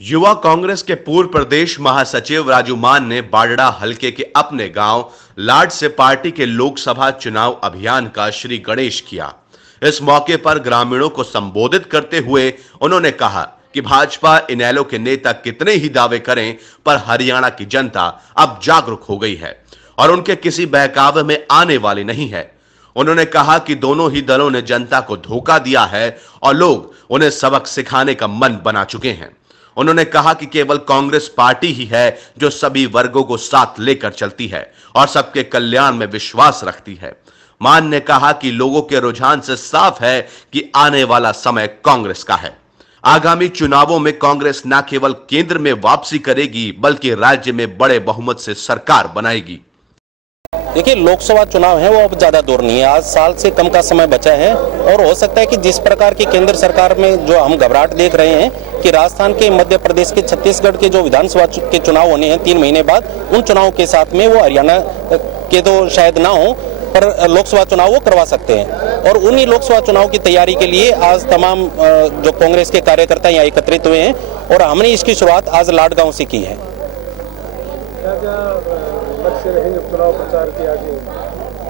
युवा कांग्रेस के पूर्व प्रदेश महासचिव राजू मान ने बाडड़ा हलके के अपने गांव लाड से पार्टी के लोकसभा चुनाव अभियान का श्री गणेश किया। इस मौके पर ग्रामीणों को संबोधित करते हुए उन्होंने कहा कि भाजपा इनेलो के नेता कितने ही दावे करें, पर हरियाणा की जनता अब जागरूक हो गई है और उनके किसी बहकावे में आने वाली नहीं है। उन्होंने कहा कि दोनों ही दलों ने जनता को धोखा दिया है और लोग उन्हें सबक सिखाने का मन बना चुके हैं। उन्होंने कहा कि केवल कांग्रेस पार्टी ही है जो सभी वर्गों को साथ लेकर चलती है और सबके कल्याण में विश्वास रखती है। मान ने कहा कि लोगों के रुझान से साफ है कि आने वाला समय कांग्रेस का है। आगामी चुनावों में कांग्रेस न केवल केंद्र में वापसी करेगी बल्कि राज्य में बड़े बहुमत से सरकार बनाएगी। देखिए, लोकसभा चुनाव है वो अब ज्यादा दूर नहीं है, आज साल से कम का समय बचा है और हो सकता है कि जिस प्रकार की केंद्र सरकार में जो हम घबराहट देख रहे हैं कि राजस्थान के, मध्य प्रदेश के, छत्तीसगढ़ के जो विधानसभा के चुनाव होने हैं 3 महीने बाद, उन चुनाव के साथ में वो हरियाणा के तो शायद ना हो पर लोकसभा चुनाव वो करवा सकते हैं। और उन्हीं लोकसभा चुनाव की तैयारी के लिए आज तमाम जो कांग्रेस के कार्यकर्ता यहाँ एकत्रित हुए हैं और हमने इसकी शुरुआत आज लाडगांव से की है। चुनाव प्रचार के आगे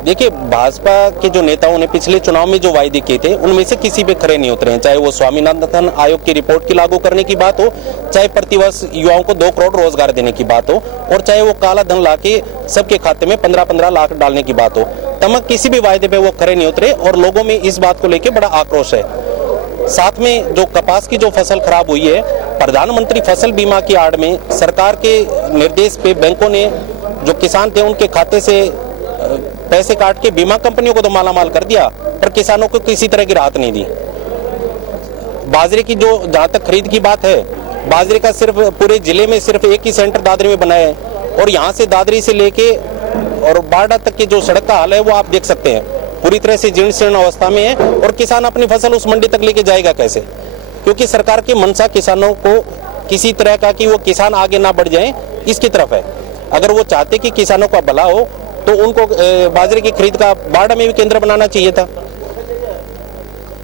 देखिए, भाजपा के जो नेताओं ने पिछले चुनाव में जो वायदे किए थे उनमें से किसी पे खरे नहीं उतरे हैं, चाहे वो स्वामीनाथन आयोग की रिपोर्ट की लागू करने की बात हो, चाहे प्रतिवर्ष युवाओं को 2 करोड़ रोजगार देने की बात हो और चाहे वो काला धन लाके सबके खाते में 15-15 लाख डालने की बात हो। तमक किसी भी वायदे पे वो खरे नहीं उतरे और लोगों में इस बात को लेकर बड़ा आक्रोश है। साथ में जो कपास की जो फसल खराब हुई है, प्रधानमंत्री फसल बीमा की आड़ में सरकार के निर्देश पे बैंकों ने जो किसान थे उनके खाते से पैसे काट के बीमा कंपनियों को तो मालामाल कर दिया, पर किसानों को किसी तरह की राहत नहीं दी। बाजरे की जो जहां तक खरीद की बात है, बाजरे का सिर्फ पूरे जिले में सिर्फ एक ही सेंटर दादरी में बना है और यहाँ से दादरी से लेके और बारडा तक की जो सड़क का हाल है वो आप देख सकते हैं, पूरी तरह से जीर्ण शीर्ण अवस्था में है और किसान अपनी फसल उस मंडी तक लेके जाएगा कैसे? क्योंकि सरकार की मंशा किसानों को किसी तरह का कि वो किसान आगे ना बढ़ जाए इसकी तरफ है। अगर वो चाहते कि किसानों का भला हो तो उनको बाजरे की खरीद का बारडा में भी केंद्र बनाना चाहिए था।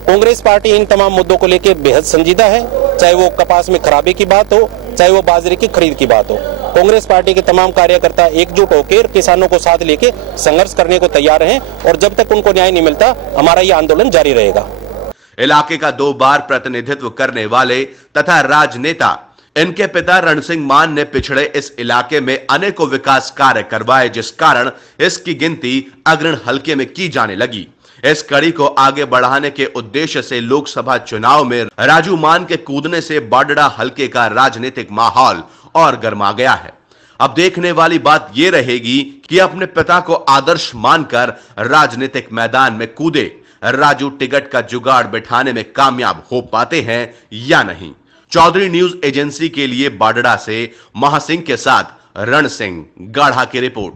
कांग्रेस पार्टी इन तमाम मुद्दों को लेकर बेहद संजीदा है, चाहे वो कपास में खराबी की बात हो, चाहे वो बाजरे की खरीद की बात हो। कांग्रेस पार्टी के तमाम कार्यकर्ता एकजुट होकर किसानों को साथ लेके संघर्ष करने को तैयार हैं और जब तक उनको न्याय नहीं मिलता हमारा ये आंदोलन जारी रहेगा। इलाके का 2 बार प्रतिनिधित्व करने वाले तथा राजनेता इनके पिता रण सिंह मान ने पिछड़े इस इलाके में अनेकों विकास कार्य करवाए, जिस कारण इसकी गिनती अग्रणी हलके में की जाने लगी। इस कड़ी को आगे बढ़ाने के उद्देश्य से लोकसभा चुनाव में राजू मान के कूदने से बाडड़ा हलके का राजनीतिक माहौल और गर्मा गया है। अब देखने वाली बात यह रहेगी कि अपने पिता को आदर्श मानकर राजनीतिक मैदान में कूदे राजू टिकट का जुगाड़ बिठाने में कामयाब हो पाते हैं या नहीं। चौधरी न्यूज एजेंसी के लिए बाडड़ा से महासिंह के साथ रण सिंह गाढ़ा की रिपोर्ट।